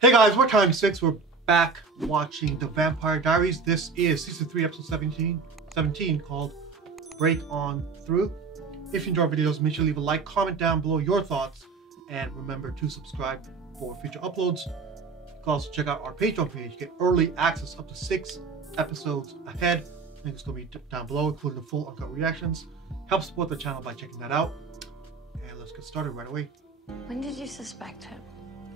Hey guys, we're Time 6. We're back watching The Vampire Diaries. This is Season 3, Episode 17 called Break On Through. If you enjoy our videos, make sure to leave a like, comment down below your thoughts, and remember to subscribe for future uploads. You can also check out our Patreon page, get early access up to 6 episodes ahead. Link is going to be down below, including the full uncut reactions. Help support the channel by checking that out. And let's get started right away. When did you suspect him?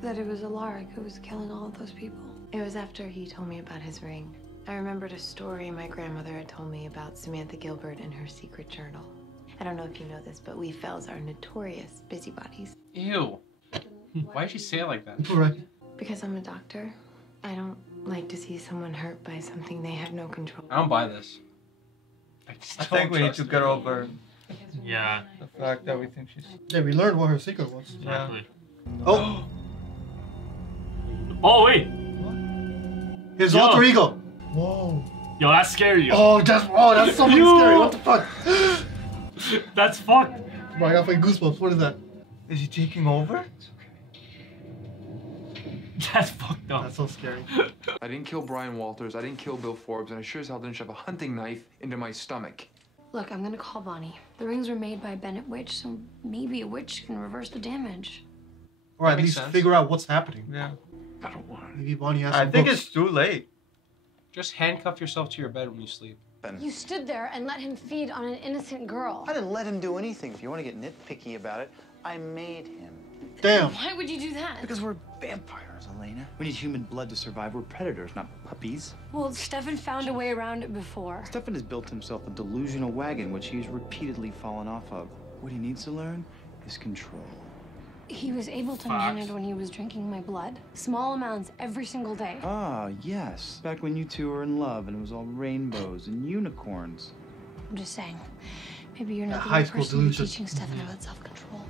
That it was Alaric who was killing all of those people? It was after he told me about his ring. I remembered a story my grandmother had told me about Samantha Gilbert and her secret journal. I don't know if you know this, but we Fells are notorious busybodies. Ew. Why'd you say it like that? Right. Because I'm a doctor, I don't like to see someone hurt by something they have no control. I don't buy this. I think we need to get over Yeah, the fact that we think she's... Yeah, we learned what her secret was. exactly. Oh, Oh, wait. his Yo. alter ego. Whoa. Yo, that's scary, yo. Oh, that's so fucking Yo. scary. What the fuck? That's fucked. Bro, I got fucking goosebumps. What is that? Is he taking over? That's fucked up. That's so scary. I didn't kill Brian Walters, I didn't kill Bill Forbes, and I sure as hell didn't shove a hunting knife into my stomach. Look, I'm gonna call Bonnie. The rings were made by a Bennett witch, so maybe a witch can reverse the damage. Or at Makes least sense. figure out what's happening. Yeah. I don't want it. Maybe Bonnie has I some think books. it's too late. Just handcuff yourself to your bed when you sleep. You stood there and let him feed on an innocent girl. I didn't let him do anything. If you want to get nitpicky about it, I made him. Damn. Why would you do that? Because we're vampires, Elena. We need human blood to survive. We're predators, not puppies. Well, Stefan found a way around it before. Stefan has built himself a delusional wagon, which he's repeatedly fallen off of. What he needs to learn is control. He was able to Facts. manage when he was drinking my blood. Small amounts every single day. Ah, yes. Back when you two were in love and it was all rainbows and unicorns. I'm just saying, maybe you're That not the high right school person to be delusion. teaching Stefan about self-control.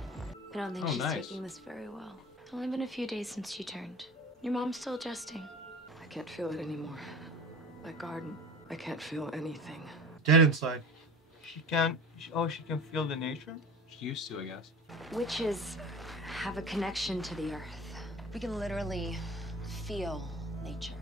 I don't think Oh, she's nice. taking this very well. It's only been a few days since she turned. Your mom's still adjusting. I can't feel it anymore. My garden, I can't feel anything. Dead inside. She can't... Oh, she can feel the nature? She used to, I guess. Witches have a connection to the earth. We can literally feel nature.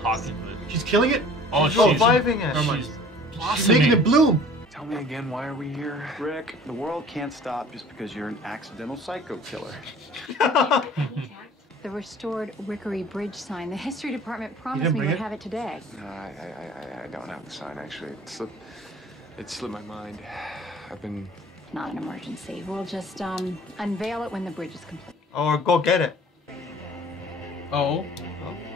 Talking to it. She's killing it? Oh, She's she's Reviving it. Never mind. she's She's blossoming. making it bloom. Tell me again, why are we here? Rick, the world can't stop just because you're an accidental psycho killer. The restored Rickery Bridge sign. The history department didn't promised me bring we'd it? have it today. No, I don't have the sign, actually. It slipped my mind. I've been... Not an emergency. We'll just unveil it when the bridge is complete. Or go get it. Oh.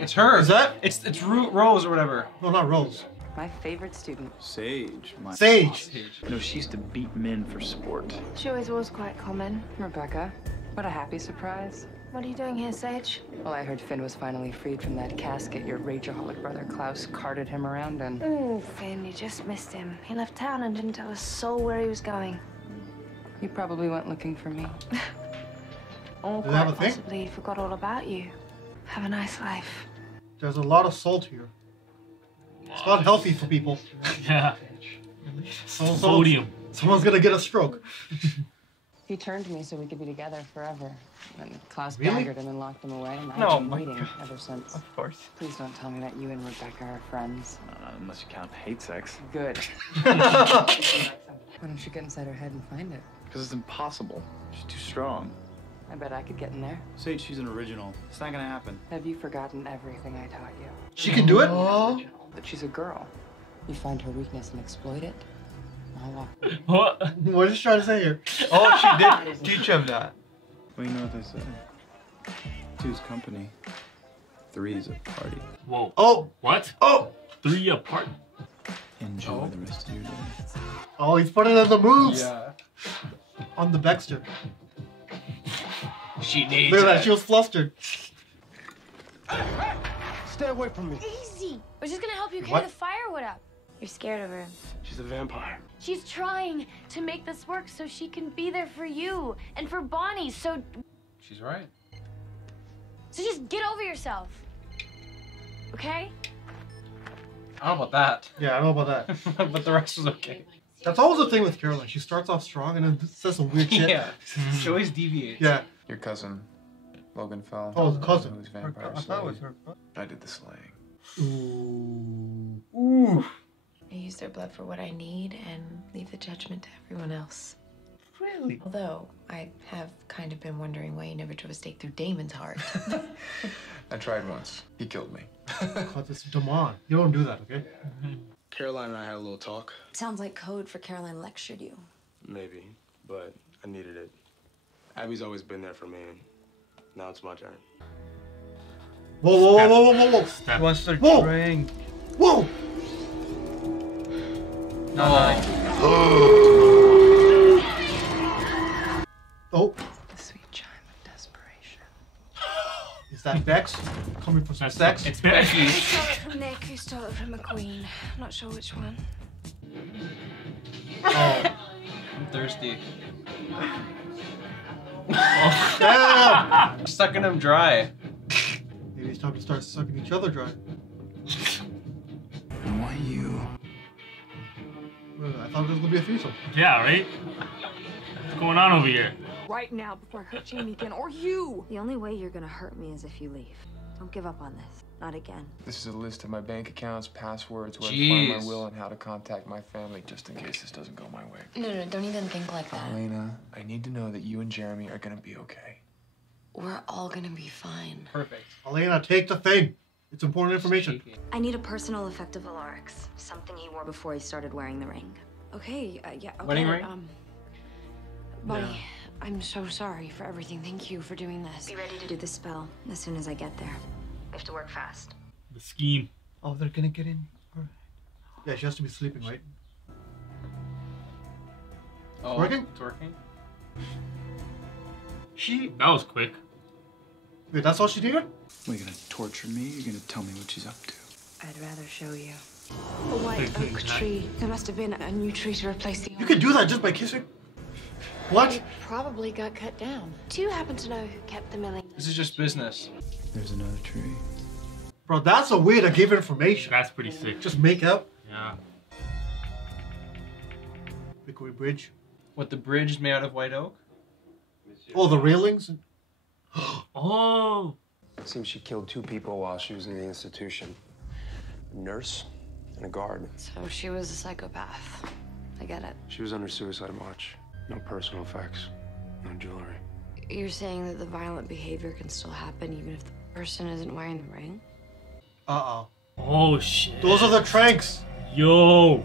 It's her. Is that? It's Rose or whatever. No, not Rose. My favorite student. Sage, my... Sage. No, she used to beat men for sport. She always was quite common. Rebecca, what a happy surprise. What are you doing here, Sage? Well, I heard Finn was finally freed from that casket your rageaholic brother Klaus carted him around in. Oh, Finn, you just missed him. He left town and didn't tell a soul where he was going. He probably went looking for me. Or Do they have a quite thing? possibly he forgot all about you. Have a nice life. There's a lot of salt here. It's not healthy for people. Yeah. Sodium. Someone's gonna get a stroke. He turned to me so we could be together forever. And Klaus Really? daggered him and locked him away, and No, I've been my waiting God. ever since. Of course. Please don't tell me that you and Rebecca are friends. Unless you count hate sex. Good. Why don't you get inside her head and find it? Because it's impossible. She's too strong. I bet I could get in there. Sage, she's an original. It's not gonna happen. Have you forgotten everything I taught you? She can do it? That she's a girl. You find her weakness and exploit it. My luck. What? What is she trying to say here? Oh, she did teach him that. Well, you know what they say. Two's company. Three's a party. Whoa. Oh! What? Oh! 3 apart. Enjoy the rest of your day. Oh, he's putting in the moves Yeah. on the Baxter. She needs Look at that, it. she was flustered. Stay away from me. Easy. I was just gonna help you carry What? the firewood up. You're scared of her. She's a vampire. She's trying to make this work so she can be there for you and for Bonnie. So She's right. just get over yourself. Okay? I don't know about that. Yeah, I know about that. But the rest was okay. That's always the thing with Caroline. She starts off strong and then says some weird shit. Yeah. She always deviates. Yeah. Your cousin, Logan fell. Oh, the cousin. Who's vampire I thought it was slaying. her. I did the slaying. Ooh. Ooh. I use their blood for what I need and leave the judgment to everyone else. Really? Although, I have kind of been wondering why you never drove a stake through Damon's heart. I tried once. He killed me. Cause it's Damon. You don't do that, okay? Caroline and I had a little talk. Sounds like code for Caroline lectured you. Maybe, but I needed it. Abby's always been there for me, and now it's my turn. Whoa, whoa, whoa, whoa, whoa, whoa! He wants to Whoa! drink. Whoa! No. Oh, The sweet chime of desperation. is that Bex coming for some sex? It's Becky. I stole it from Nick, who stole it from McQueen. I'm not sure which one. Oh, I'm thirsty. damn! Sucking him dry. Maybe it's time to start sucking each other dry. Why you? I thought it was gonna be a threesome. Yeah, right? What's going on over here? Right now before I hurt Jamie again, or you. The only way you're gonna hurt me is if you leave. Don't give up on this. Not again. This is a list of my bank accounts, passwords, where to find my Jeez. will, and how to contact my family, just in case this doesn't go my way. No, don't even think like that. Elena, I need to know that you and Jeremy are gonna be okay. We're all gonna be fine. Perfect. Elena, take the thing. It's important information. I need a personal effect of Alaric's. Something he wore before he started wearing the ring. Okay, yeah, okay. Wedding ring? Bonnie, I'm so sorry for everything. Thank you for doing this. Be ready to do the spell as soon as I get there. We have to work fast. The scheme. Oh, they're gonna get in. Yeah, she has to be sleeping, right? Oh, Working? It's working. That was quick. Wait, that's all she needed? What, you gonna torture me? You're gonna tell me what she's up to? I'd rather show you. A white oak tree. There must have been a new tree to replace the old. You could do that just by kissing? What? It probably got cut down. Do you happen to know who kept the milling? This is just business. There's another tree. Bro, that's a way to give information. That's pretty sick. Just make up. Yeah. Hickory Bridge. What, the bridge is made out of white oak? Oh, the railings? Oh. Seems she killed 2 people while she was in the institution. A nurse and a guard. So she was a psychopath. I get it. She was under suicide watch. No personal effects. No jewelry. You're saying that the violent behavior can still happen even if the person isn't wearing the ring? Uh-oh. Oh, shit. Those are the tranks. Yo.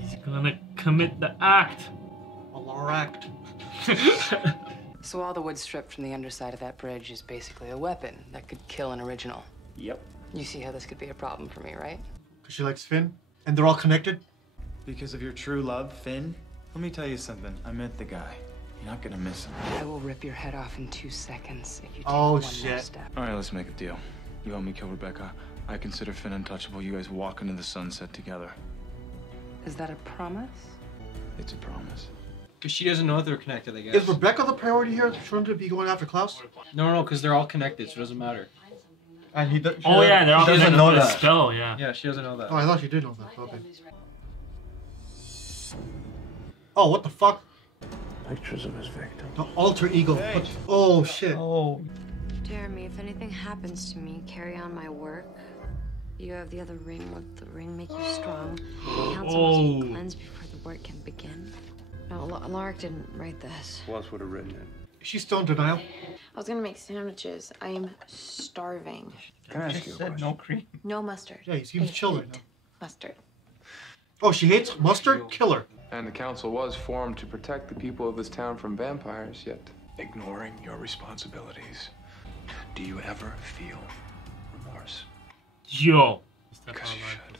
He's gonna commit the act. Alaract. So all the wood stripped from the underside of that bridge is basically a weapon that could kill an original. Yep. You see how this could be a problem for me, right? Because she likes Finn. And they're all connected. Because of your true love, Finn? Let me tell you something. I met the guy. You're not gonna miss him. I will rip your head off in 2 seconds if you take Oh, one shit. more step. All right, let's make a deal. You help me kill Rebecca. I consider Finn untouchable. You guys walk into the sunset together. Is that a promise? It's a promise. Because she doesn't know that they're connected, I guess. Is Rebecca the priority here? Shouldn't it be going after Klaus? No, because they're all connected, so it doesn't matter. And he Oh, yeah, they're all doesn't connected know with a that. spell, yeah. Yeah, she doesn't know that. Oh, I thought she did know that. Okay. Oh, what the fuck? Pictures of his victim. The alter ego. What- Oh, shit. Oh. Jeremy, if anything happens to me, carry on my work. You have the other ring. Let the ring make you strong. The council must be cleansed before the work can begin. No, Alaric didn't write this. Who else would have written it? She's still in denial. I was gonna make sandwiches. I am starving. Can I ask you a question? No cream. No mustard. Yeah, he seems I chill right hate now. Mustard. Oh, she hates mustard? Killer. And the council was formed to protect the people of this town from vampires, yet ignoring your responsibilities. Do you ever feel remorse? Yo. Because you should.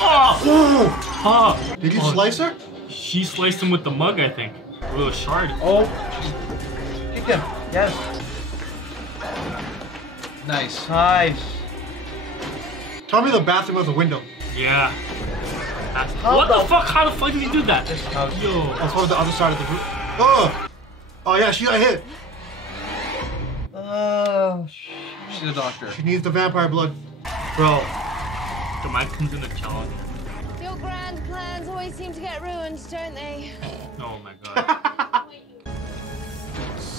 Oh! Did you slice her? She sliced him with the mug, I think. A little shard. Oh. Kick him. Yes. Nice. Nice. Tell me the bathroom has a window. Yeah. What the fuck? How the fuck did he do that? Yo. That's one of the other side of the room. Oh! Oh, yeah, she got hit. Oh, She's a doctor. She needs the vampire blood. Bro. The mic comes in a challenge. Your grand plans always seem to get ruined, don't they? Oh my god.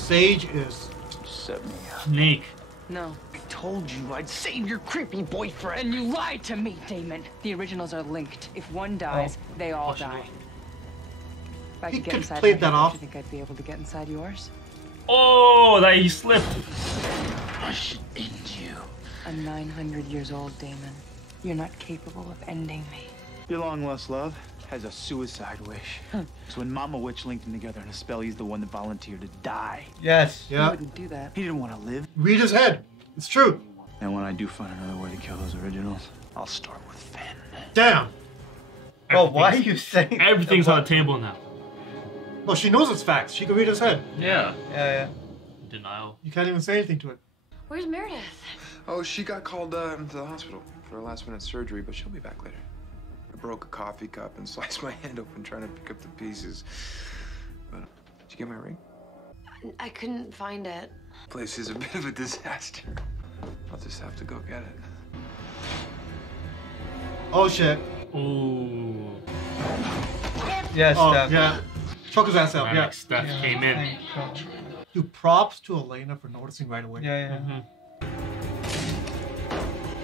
Sage is Set me up. Snake. No. I told you I'd save your creepy boyfriend. And you lied to me, Damon. The originals are linked. If one dies, they all die. If I He could get could inside play my that head, off. don't you think I'd be able to get inside yours? Oh, that he slipped. I should end you. I'm 900 years old, Damon. You're not capable of ending me. Your long lost love has a suicide wish. So when Mama Witch linked them together in a spell, he's the one that volunteered to die. Yes. I yeah. wouldn't do that. He didn't want to live. Read his head. It's true. And when I do find another way to kill those originals, I'll start with Finn. Damn. Bro, why are you saying Everything's on the table now. No, she knows it's facts. She can read his head. Yeah. Yeah. Denial. You can't even say anything to it. Where's Meredith? Oh, she got called into the hospital for a last-minute surgery, but she'll be back later. I broke a coffee cup and sliced my hand open trying to pick up the pieces. But did you get my ring? I couldn't find it. Place is a bit of a disaster. I'll just have to go get it. Oh shit. Ooh. Yes, Oh Steph. yeah. Choke his ass out. Right, Yeah. like Steph came in. Dude, props to Elena for noticing right away. Yeah.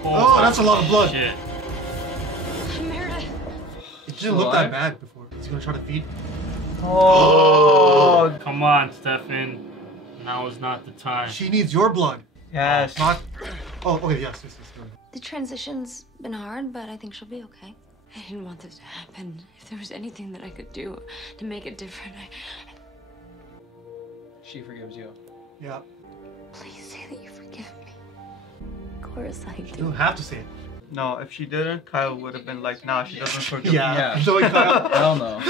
Oh, that's a lot of blood. Shit. Meredith. It didn't look that bad before. Is he gonna try to feed? Oh. Come on, Stefan. Now is not the time. She needs your blood. Yes. Not. Oh, okay. Yes. Good. The transition's been hard, but I think she'll be okay. I didn't want this to happen. If there was anything that I could do to make it different, She forgives you. Yeah. please say that you forgive me. Of course I You do. don't have to say it. No, if she didn't, Kyle would have been like, nah, she doesn't forgive Yeah. me. So he got Hell no.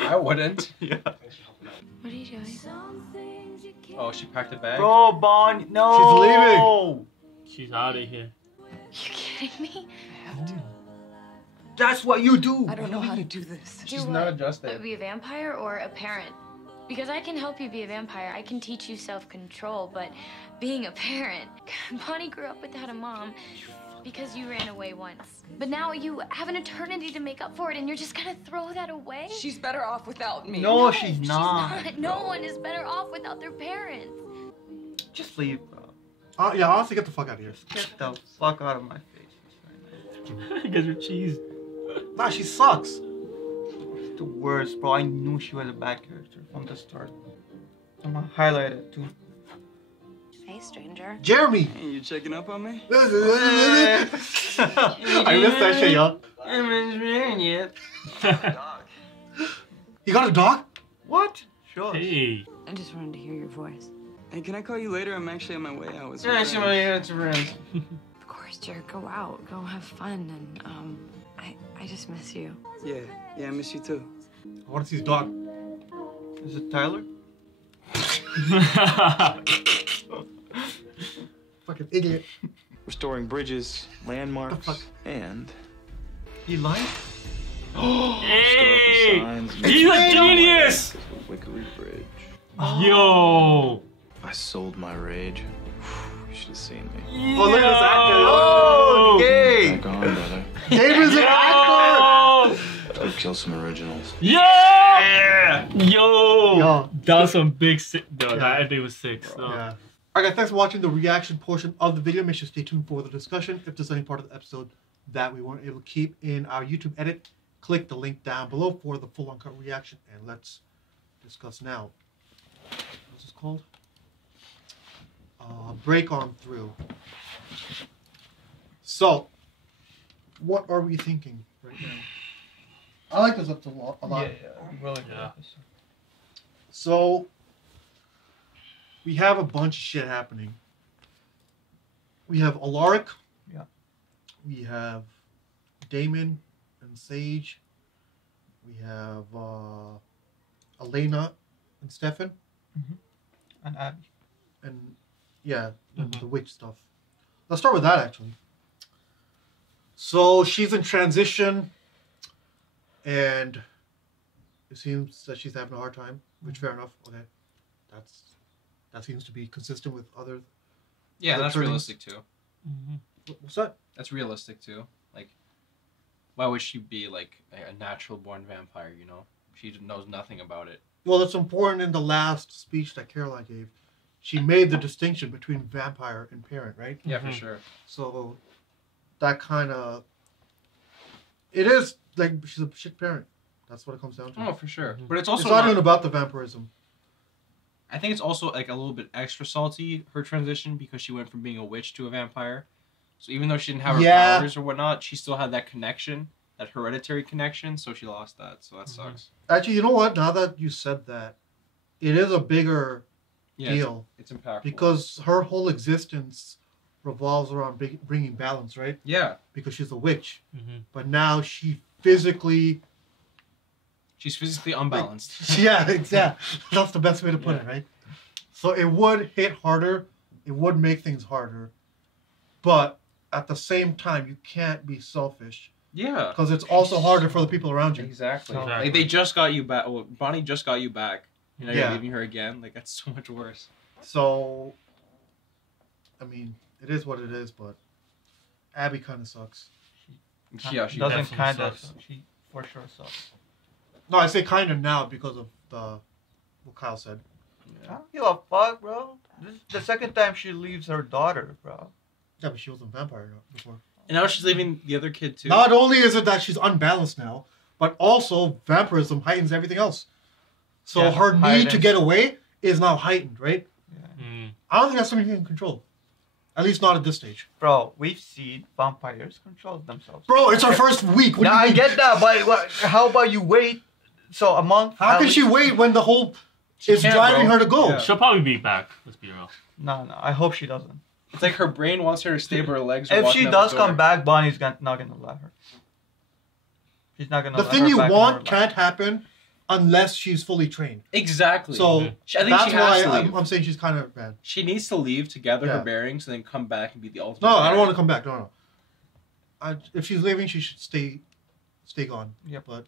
I wouldn't. Yeah. What are you doing? Oh, she packed a bag? Bro, Bonnie, no. She's leaving. She's out of here. You kidding me? That's what you do. I don't know how to do this. She's Do not what? adjusted. Be a vampire or a parent? Because I can help you be a vampire. I can teach you self-control, but being a parent, Bonnie grew up without a mom because you ran away once. But now you have an eternity to make up for it, and you're just gonna throw that away? She's better off without me. No, she's not. No one is better off without their parents. Just leave, bro. Yeah, honestly, get the fuck out of here. Get the fuck out of my face. You guys are cheese. Nah, she sucks. It's the worst, bro. I knew she was a bad character from the start. I'm gonna highlight it too. Hey, stranger. Jeremy. Hey, you checking up on me? I missed that shit, y'all. I haven't been yet. You got a dog? What? Sure. Hey. I just wanted to hear your voice. Hey, can I call you later? I'm actually on my way out with Yeah, some she's my friends. friends. Of course, Jared. Go out. Go have fun. And, I just miss you. Yeah, I miss you too. I want to see his dog. Is it Tyler? Fucking idiot. Restoring bridges, landmarks, and Eli? Hey! signs. He's a genius! Wickery Bridge. Yo! I sold my rage. You should have seen me. Oh, look at this actor. Oh, okay. Back on, brother. David's an actor. Go kill some originals. Yeah! Yo! Yo. That was some big sick. No, Yeah. that ending was sick. So. Yeah. Alright guys, thanks for watching the reaction portion of the video. Make sure to stay tuned for the discussion. If there's any part of the episode that we weren't able to keep in our YouTube edit, click the link down below for the full uncut reaction, and let's discuss now. What's this called? Break On Through. So, what are we thinking right now? I like this up to a lot. Yeah, really good. Yeah. So, we have a bunch of shit happening. We have Alaric. Yeah. We have Damon and Sage. We have Elena and Stefan. And Abby. And yeah, the witch stuff. Let's start with that actually. So she's in transition, and it seems that she's having a hard time, which fair enough. Okay, that seems to be consistent with other. Yeah, other that's turnings. realistic too. What's that? That's realistic too. Like, why would she be like a natural born vampire? You know, she knows nothing about it. Well, it's important in the last speech that Caroline gave. She made the distinction between vampire and parent, right? Yeah, for sure. So that kind of... It is like she's a shit parent. That's what it comes down to. Oh, for sure. But it's also it's not even about the vampirism. I think it's also like a little bit extra salty, her transition, because she went from being a witch to a vampire. So even though she didn't have her powers or whatnot, she still had that connection, that hereditary connection, so she lost that. So that sucks. Actually, you know what? Now that you said that, it is a bigger deal. It's impactful. Because her whole existence revolves around bringing balance, right? Yeah. Because she's a witch. But now she's physically unbalanced. Yeah, exactly. That's the best way to put it, right? So it would hit harder. It would make things harder. But at the same time, you can't be selfish. Yeah. Because it's also harder for the people around you. Exactly. Like they just got you back. Well, Bonnie just got you back. You know, Yeah. you're leaving her again. Like that's so much worse. So, I mean, it is what it is, but Abby kind of sucks. Yeah, she doesn't definitely kind of. sucks. She for sure sucks. No, I say kind of now because of what Kyle said. I don't give a fuck, bro. This is the second time she leaves her daughter, bro. Yeah, but she was a vampire before. And now she's leaving the other kid too. Not only is it that she's unbalanced now, but also vampirism heightens everything else. So Yeah, her need heightens. to get away is now heightened, right? I don't think that's something you can control. At least not at this stage. Bro, we've seen vampires control themselves. Bro, it's our first week. What do Now you I mean? get that, but how about you wait? So a month. How at can she least? wait when the whole is driving her to go? She'll probably be back. Let's be real. No, I hope she doesn't. It's like her brain wants her to stay where her legs are. If walking she out does the door. come back, Bonnie's not gonna let her. She's not gonna. The let thing her you back in want her life. can't happen unless she's fully trained. Exactly. So I think that's she has why to leave. I'm saying she's kind of bad. She needs to leave to gather Yeah. her bearings and then come back and be the ultimate. No, I don't parent. want to come back. No. If she's leaving, she should stay gone. Yep. But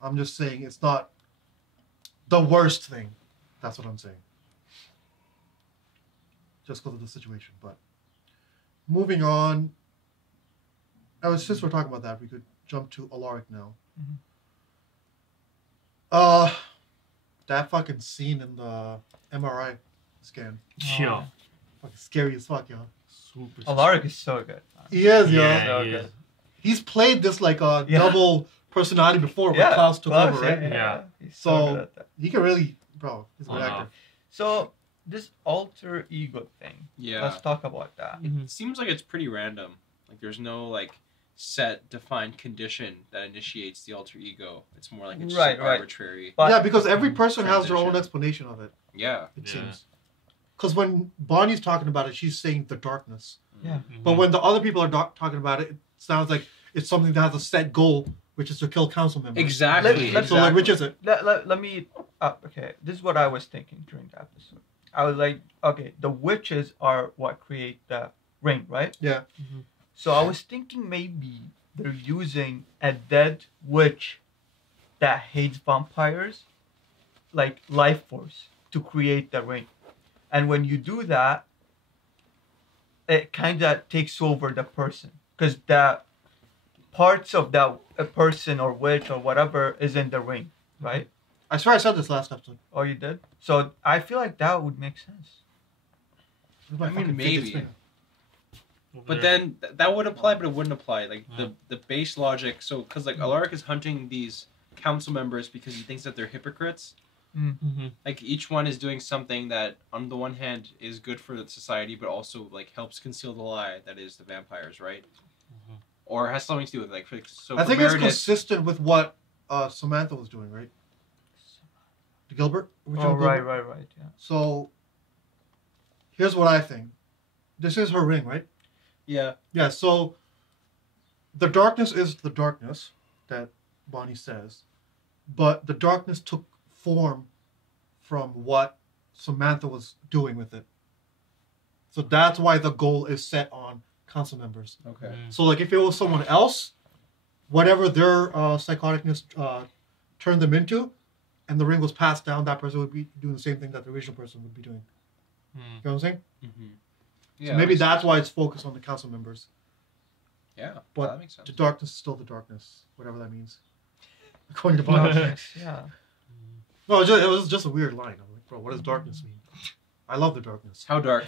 I'm just saying it's not the worst thing. That's what I'm saying. Just because of the situation. But moving on. Since we're talking about that, we could jump to Alaric now. That fucking scene in the MRI scan. Yeah. Fucking scary as fuck, yo. Super. Alaric is so good. He is, yo. Yeah, so he good. is. He's played this like a Yeah. double personality before when Yeah, Klaus took Klaus, over, right? Yeah. He's so good So at that. he can really, bro, he's a good Oh, actor. So this alter ego thing. Yeah. Let's talk about that. It seems like it's pretty random. Like there's no like set defined condition that initiates the alter ego. It's more like it's just Right, right. arbitrary. But Yeah, because every person has their own transition. explanation of it, Yeah. it Yeah. seems. Because when Bonnie's talking about it, she's saying the darkness. Yeah. But when the other people are talking about it, it sounds like it's something that has a set goal, which is to kill council members. Exactly. Let's- So, like, which is it? Let me. Okay, this is what I was thinking during the episode. I was like, okay, the witches are what create the ring, right? Yeah. So I was thinking maybe they're using a dead witch that hates vampires, like life force, to create the ring. And when you do that, it kind of takes over the person because the parts of that a person or witch or whatever is in the ring, right? I swear I said this last episode. Oh, you did? So I feel like that would make sense. With my I mean, fucking fidget maybe. spinner. But then that would apply, but it wouldn't apply. Like the base logic. So because like Alaric is hunting these council members because he thinks that they're hypocrites. Like each one is doing something that, on the one hand, is good for the society, but also like helps conceal the lie that is the vampires, right? Or has something to do with like. So I for think it's Meredith- consistent with what Samantha was doing, right? The Gilbert? Original Oh, right, Gilbert? right, yeah. So, here's what I think. This is her ring, right? Yeah. Yeah, so the darkness is the darkness that Bonnie says, but the darkness took form from what Samantha was doing with it. So that's why the goal is set on council members. Okay. So like if it was someone else, whatever their psychoticness turned them into, and the ring was passed down, that person would be doing the same thing that the original person would be doing. You know what I'm saying? Yeah, So maybe that that's why it's focused on the council members. Yeah, But that makes sense. the darkness is still the darkness, whatever that means. According to Bonnie. Yeah. No, it was just a weird line. I'm like, bro, what does darkness mean? I love the darkness. How dark?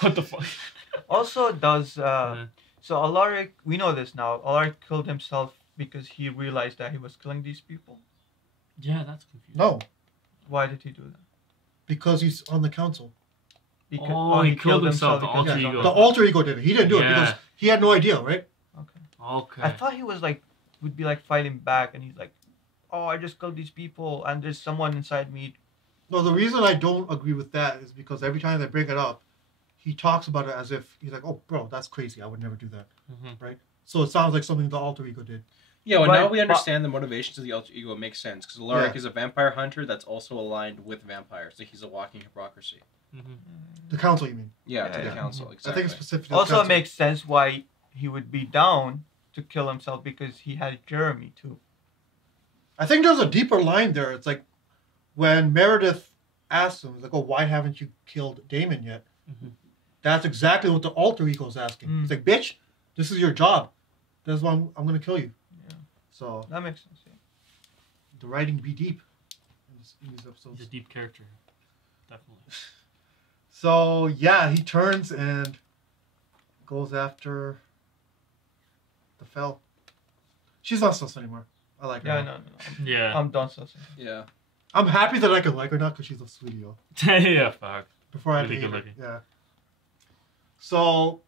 What the fuck? Also, does so Alaric? We know this now. Alaric killed himself because he realized that he was killing these people. Yeah, that's confusing. No, Why did he do that? because he's on the council. Because, he killed himself. The alter Yeah, ego. the alter ego did it. He didn't do it because he had no idea, right? Okay. I thought he was like would be like fighting back, and he's like, "Oh, I just killed these people, and there's someone inside me." No, the reason I don't agree with that is because every time they bring it up, he talks about it as if he's like, "Oh, bro, that's crazy. I would never do that." Right? So it sounds like something the alter ego did. Yeah, well, now we understand the motivations of the alter ego. It makes sense because Alaric is a vampire hunter that's also aligned with vampires. So he's a walking hypocrisy. The council, you mean? Yeah, to the council. Exactly. I think it's specifically. Also, it makes sense why he would be down to kill himself because he had Jeremy too. I think there's a deeper line there. It's like when Meredith asks him, like, "Oh, why haven't you killed Damon yet?" That's exactly what the alter ego is asking. It's like, "Bitch, this is your job. That's why I'm going to kill you." Yeah. So that makes sense. Yeah. The writing be deep in these episodes. He's a deep character, definitely. So yeah, he turns and goes after the Fel. She's not sus anymore. I like her. Yeah, no. Yeah. I'm done sussing. Yeah. I'm happy that I can like her now because she's a sweetie. Yeah, fuck. Before I Really hate good her. looking. Yeah. So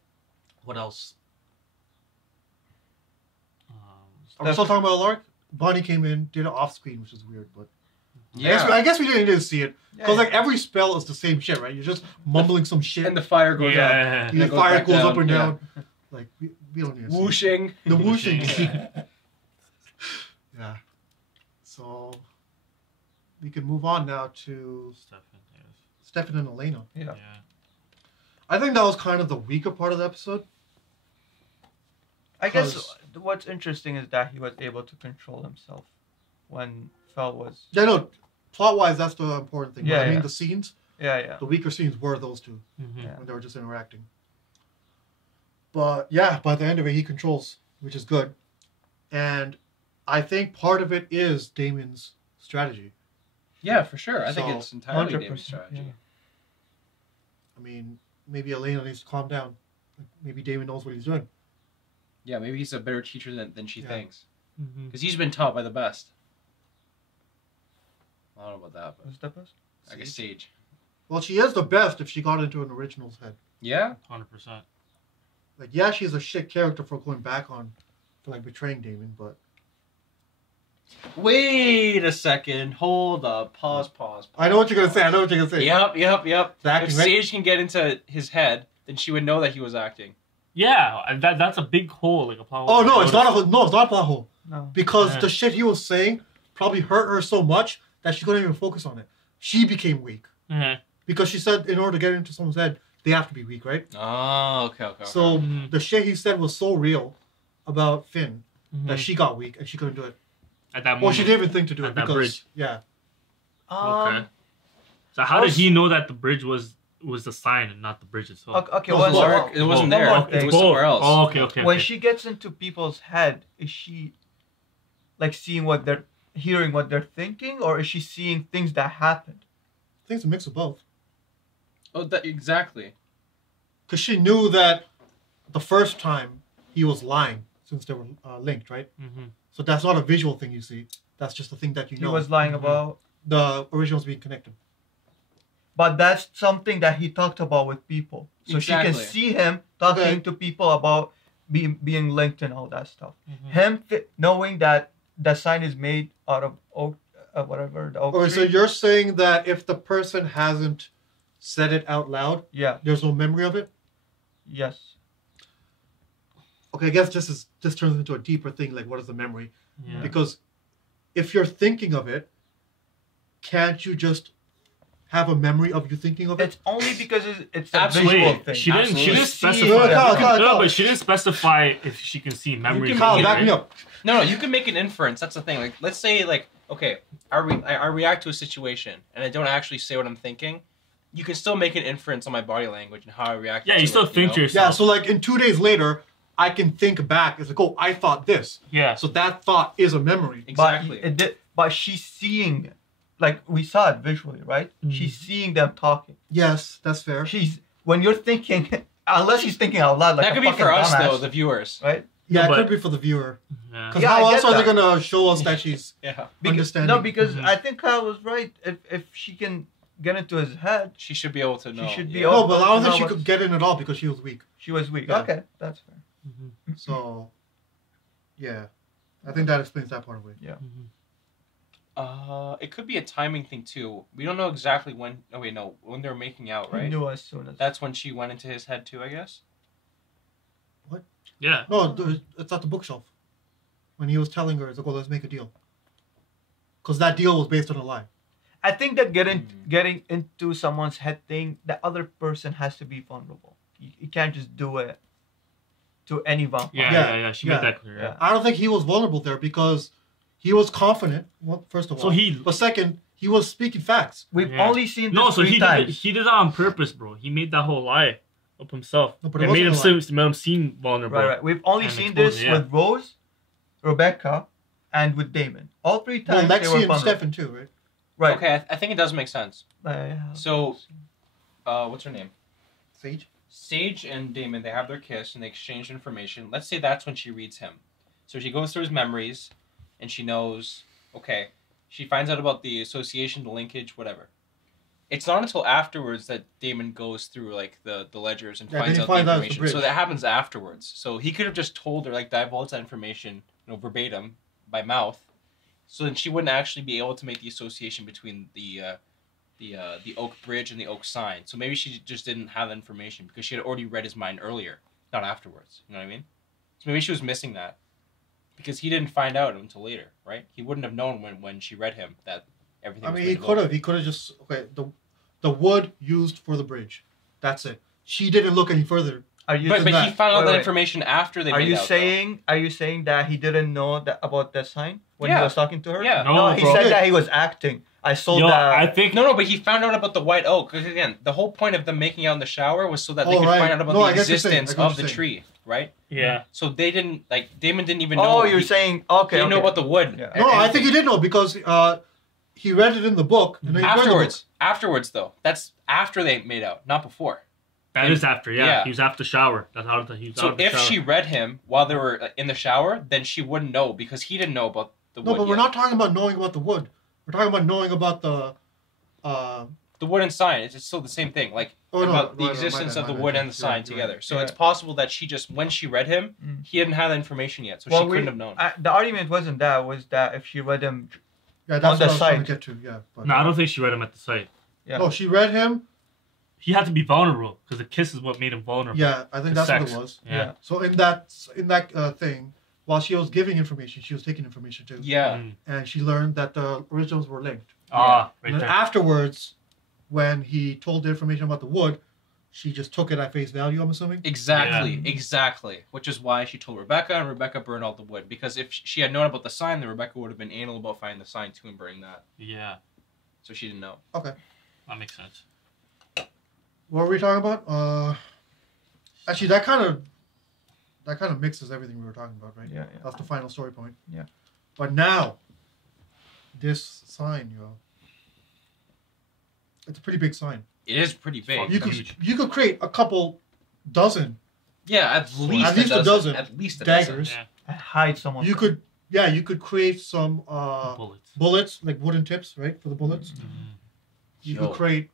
What else? are we still talking about Alaric? Bonnie came in, did it off screen, which is weird, but Yeah. I guess we didn't need to see it because like every spell is the same shit, right? You're just mumbling some shit, And the fire goes up. and the it goes fire back goes down, up and yeah. down. Like we don't need to see it. Whooshing. The whooshing. Whooshing. Yeah. So we can move on now to Stefan and Elena. Yeah. I think that was kind of the weaker part of the episode. I guess what's interesting is that he was able to control himself when Fel was. Yeah, no, plot wise, that's the important thing. Yeah, I mean, yeah. the scenes, Yeah. the weaker scenes were those two Yeah. when they were just interacting. But yeah, by the end of it, he controls, which is good. And I think part of it is Damon's strategy. Yeah, for sure. I think So, it's entirely 100%, Damon's strategy. yeah. I mean, maybe Elena needs to calm down. Maybe Damon knows what he's doing. Yeah, maybe he's a better teacher than she Yeah. thinks. Because he's been taught by the best. I don't know about that, but Who's the best? I guess Sage. Well, she is the best if she got into an original's head. Yeah? 100%. Like, yeah, she's a shit character for going back on, for like betraying Damon, but Wait a second. Hold up. Pause. I know what you're gonna say. Yep. The acting, If right? Sage can get into his head, then she would know that he was acting. Yeah, that's a big hole, like a plot Oh hole. no, it's not a plot hole. No. Because Yeah. the shit he was saying probably hurt her so much that she couldn't even focus on it. She became weak because she said in order to get into someone's head, they have to be weak, right? Oh, okay. So the shit he said was so real about Finn that she got weak and she couldn't do it. At that moment. Well, she didn't even think to do it At that because bridge. yeah. Okay. So how did he know that the bridge was the sign and not the bridge itself? Okay, No, one Alaric, it wasn't one there. more It thing. was somewhere else. Oh, okay. When she gets into people's head, is she like seeing what they're hearing, what they're thinking, or is she seeing things that happened? I think it's a mix of both. Oh, exactly. Because she knew that the first time he was lying since they were linked, right? So that's not a visual thing you see. That's just a thing that you know. He was lying about. The originals being connected. But that's something that he talked about with people. So she can Exactly. see him talking to people about being linked and all that stuff. Him knowing that the sign is made out of oak, whatever. The oak Okay, so tree. you're saying that if the person hasn't said it out loud, there's no memory of it? Yes. Okay, I guess this turns into a deeper thing, like what is the memory? Yeah. Because if you're thinking of it, can't you just have a memory of you thinking of it? It's only because it's a Absolutely. visual Wait, thing. she didn't Absolutely. specify. No, But she didn't specify if she can see memory. You can Kyle, make back it- me up. No, you can make an inference. That's the thing. Like, let's say, like, okay, I react to a situation and I don't actually say what I'm thinking. You can still make an inference on my body language and how I react. Yeah, to you still it, think know? to yourself. Yeah, so like in 2 days later, I can think back. It's like, oh, I thought this. Yeah. So that thought is a memory. Exactly. But she's seeing it. like we saw it visually, right? She's seeing them talking. Yes, that's fair. She's when you're thinking, unless she's thinking out loud, like that a could be fucking for us dumbass, though, the viewers. right? Yeah, No, it but- could be for the viewer. Yeah. Because Yeah, how I get else are they that. gonna show us that she's Yeah. understanding? No, because I think Kyle was right. If she can get into his head, She should be able to know. she should be. yeah. able No, but I to don't think know she what- could get in at all because she was weak. She was weak. Yeah. Okay, that's fair. So, yeah, I think that explains that part of it. Yeah. It could be a timing thing too. We don't know exactly when. Oh wait, no, when they were making out, He right? knew as soon as. That's when she went into his head too, I guess. Yeah. No, it's at the bookshelf. When he was telling her, it's like, "Oh, let's make a deal." Because that deal was based on a lie. I think that getting into someone's head thing, the other person has to be vulnerable. You can't just do it to any vampire. Yeah. She made that clear. Yeah. I don't think he was vulnerable there because he was confident. Well, first of all, but second, he was speaking facts. We've only seen this No, so three times. he did that on purpose, bro. He made that whole lie up himself. No, but it it made him wasn't seem, made him seem vulnerable. Right. We've only And seen exposed this it, with Rose, Rebecca, and with Damon. All three Well, times they were Lexi and vulnerable. Stefan too, right? Right. Okay, I think it does make sense. Yeah. So, what's her name? Sage. Sage and Damon, they have their kiss and they exchange information. Let's say that's when she reads him. So she goes through his memories and she knows, okay, she finds out about the association, the linkage, whatever. It's not until afterwards that Damon goes through like the ledgers and finds out the information. So that happens afterwards. So he could have just told her, like, divulged that information, verbatim by mouth. So then she wouldn't actually be able to make the association between the Oak Bridge and the Oak Sign. So maybe she just didn't have that information because she had already read his mind earlier, not afterwards. You know what I mean? So maybe she was missing that because he didn't find out until later, right? He wouldn't have known when she read him that everything. I was mean, made he to could look. have. He could have just the wood used for the bridge. That's it. She didn't look any further. Are you? But he found out Wait. that information after they Are made you out. saying? Are you saying that he didn't know that about the sign when he Yeah. was talking to her? Yeah. No, No, he bro. said that he was acting. I saw Yo, that. I think No, but he found out about the white oak. 'Cause again, the whole point of them making out in the shower was so that they Oh, could right. find out about No, the I get what you're saying. I existence get what of the you're saying. tree, right? Yeah. So they didn't Damon didn't even know. Oh, you're saying okay. He didn't know about the wood. Yeah. No, I think he did know because he read it in the book. And then he read the book. Afterwards, though, that's after they made out, not before. That is after, yeah. Yeah. He was after shower. That's how he was out So of the if shower. she read him while they were in the shower, then she wouldn't know because he didn't know about the wood. No, but we're yet. not talking about knowing about the wood. We're talking about knowing about the. The wood and sign. It's still the same thing. Like Oh, no, about the my existence bad, of the my wood bad. and the You're sign right, you're together. right. So Yeah. it's possible that she just when she read him, he didn't have that information yet, so she couldn't have known. The argument wasn't that. It was that if she read him Yeah, on that's the what I was trying site. to get to. Yeah. But, No, I don't think she read him at the site. Yeah. No, she read him. He had to be vulnerable because the kiss is what made him vulnerable. Yeah, I think The that's sex. what it was. Yeah. So in that thing, while she was giving information, she was taking information too. Yeah. And she learned that the originals were linked. Ah, right And then there. afterwards, when he told the information about the wood, she just took it at face value, I'm assuming. Exactly. Which is why she told Rebecca, and Rebecca burned all the wood. Because if she had known about the sign, then Rebecca would have been anal about finding the sign too and burning that. Yeah. So she didn't know. Okay. That makes sense. What were we talking about? Actually, that kind of mixes everything we were talking about, right? Yeah. That's the final story point. Yeah. But now, this sign, it's a pretty big sign. It is pretty big. You could create a couple dozen. Yeah, at least a dozen. At least a daggers. dozen. And hide someone. You could create some bullets, like wooden tips, right, for the bullets. You Yo. could create.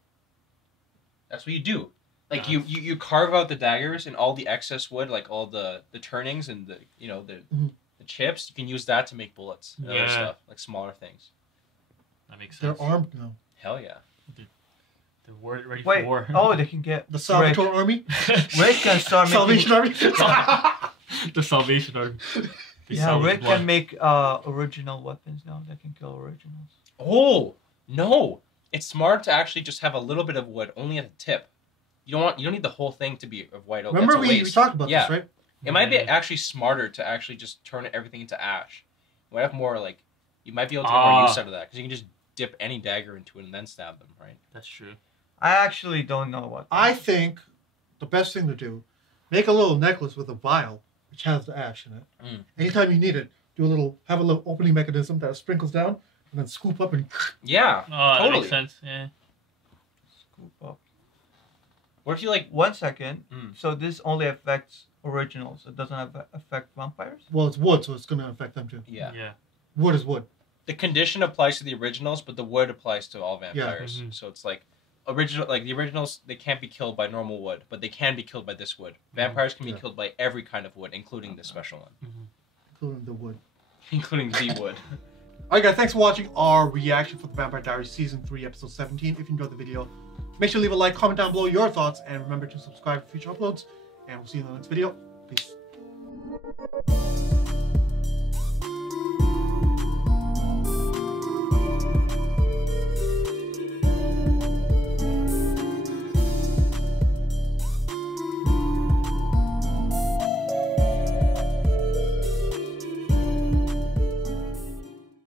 That's what you do. Like you carve out the daggers and all the excess wood, like all the turnings and the the chips. You can use that to make bullets and other Yeah. stuff, like smaller things. That makes sense. They're armed now. Hell yeah. They're ready Wait. for war. Oh, they can get The Salvatore Army. Rick can start making. Salvation Army. The Salvation Army. They Yeah, salvage Rick blood. can make original weapons now that can kill originals. Oh no! It's smart to actually just have a little bit of wood, only at the tip. You don't need the whole thing to be of white oak. Remember That's a we waste. talked about Yeah. this, right? It might be actually smarter to actually just turn everything into ash. You might have more like you might be able to get more use out of that because you can just dip any dagger into it and then stab them, right? That's true. I actually don't know what. I think the best thing to do, make a little necklace with a vial which has the ash in it. Mm. Anytime you need it, have a little opening mechanism that sprinkles down, And then scoop up and... Yeah, Oh, that totally. makes sense. Yeah. Scoop up. What if you like... 1 second. Mm. So this only affects originals. It doesn't affect vampires? Well, it's wood, so it's going to affect them too. Yeah. Yeah. Wood is wood. The condition applies to the originals, but the wood applies to all vampires. Yeah. Mm-hmm. So it's like the originals, they can't be killed by normal wood, but they can be killed by this wood. Vampires can be killed by every kind of wood, including this special one. Including the wood. Including the wood. Alright guys, thanks for watching our reaction for the Vampire Diaries Season 3, Episode 17. If you enjoyed the video, make sure to leave a like, comment down below your thoughts, and remember to subscribe for future uploads. And we'll see you in the next video. Peace.